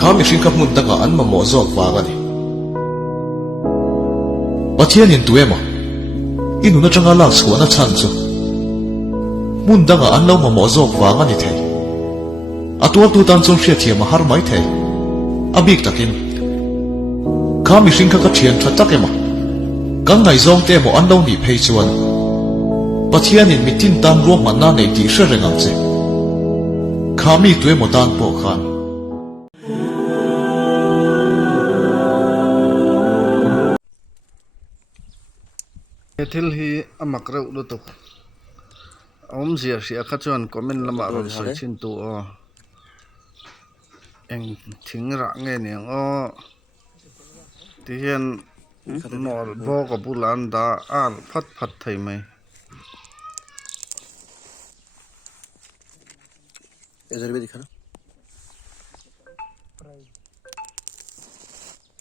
khami hring ka hmun taka an mamo zawk wanga ni pathian in tuema inuna tanga lak chhuana chan chu mun danga an lo mamo zawk wanga ni thei atual tu tan chung hria thiam har mai thei abik takin khami hring ka thian tha takema kan ngai zong te mo an lo ni phei chuan pathian in mitin tan rom manna nei ti hre rengam che khami tuemo tan po khan thil hi amak reuh lu tuk om zia hria kha chuan comment lama ron soi chin tu o eng thing ra nge niang o ti hian nol bo ka bulan da ar phat phat thei mai इधर भी दिखा ना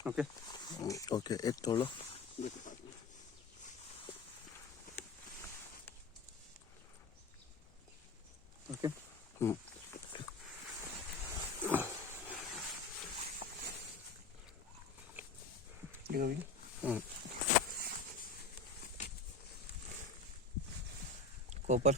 okay okay एक तोड़ लो okay copper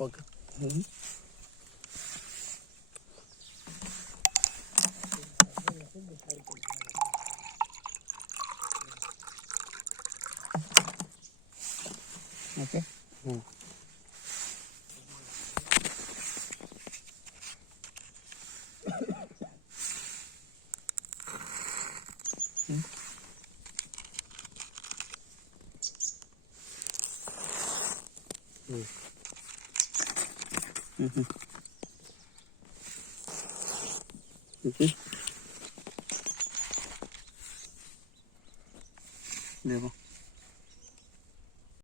okay okay देखो